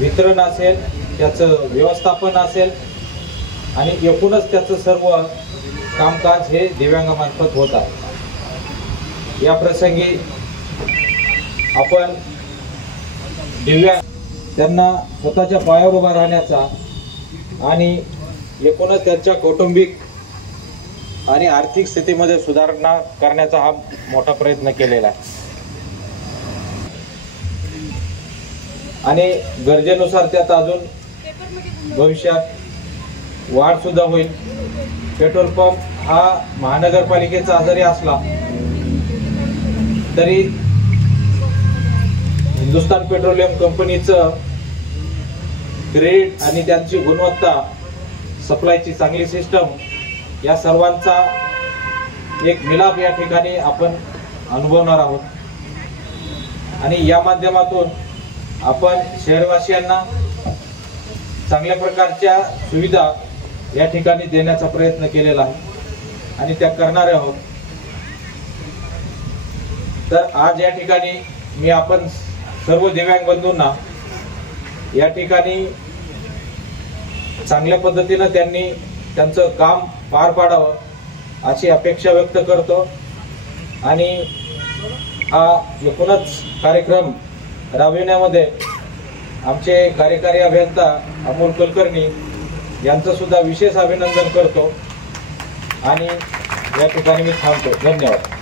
वितरण असेल, त्याचं व्यवस्थापन असेल आणि एकूणच त्याचं सर्व कामकाज हे दिव्यांगामार्फत होत आहे। या प्रसंगी आपण दिव्यांग त्यांना स्वतःच्या पायावर उभा राहण्याचा आणि एकूणच त्यांच्या कौटुंबिक आणि आर्थिक स्थितीमध्ये सुधारणा करण्याचा हा मोठा प्रयत्न केलेला आहे आणि गरजेनुसार त्यात अजून भविष्यात वाढ सुद्धा होईल। पेट्रोल पंप हा महानगरपालिकेचा जरी असला तरी हिंदुस्थान पेट्रोलियम कंपनीचं क्रेडिट आणि त्यांची गुणवत्ता, सप्लायची चांगली सिस्टम या सर्वांचा एक मिलाप या ठिकाणी आपण अनुभवणार आहोत आणि या माध्यमातून आपण शहरवासियांना चांगल्या प्रकारच्या सुविधा या ठिकाणी देण्याचा प्रयत्न केलेला आहे आणि त्या करणार आहोत। तर आज या ठिकाणी मी आपण सर्व दिव्यांग बंधूंना या ठिकाणी चांगल्या पद्धतीने त्यांनी त्यांचं काम पार पाडावं अशी अपेक्षा व्यक्त करतो आणि हा एकूणच कार्यक्रम राबविण्यामध्ये आमचे कार्यकारी अभियंता अमोल कुलकर्णी यांचं सुद्धा विशेष अभिनंदन करतो आणि या ठिकाणी मी थांबतो। धन्यवाद।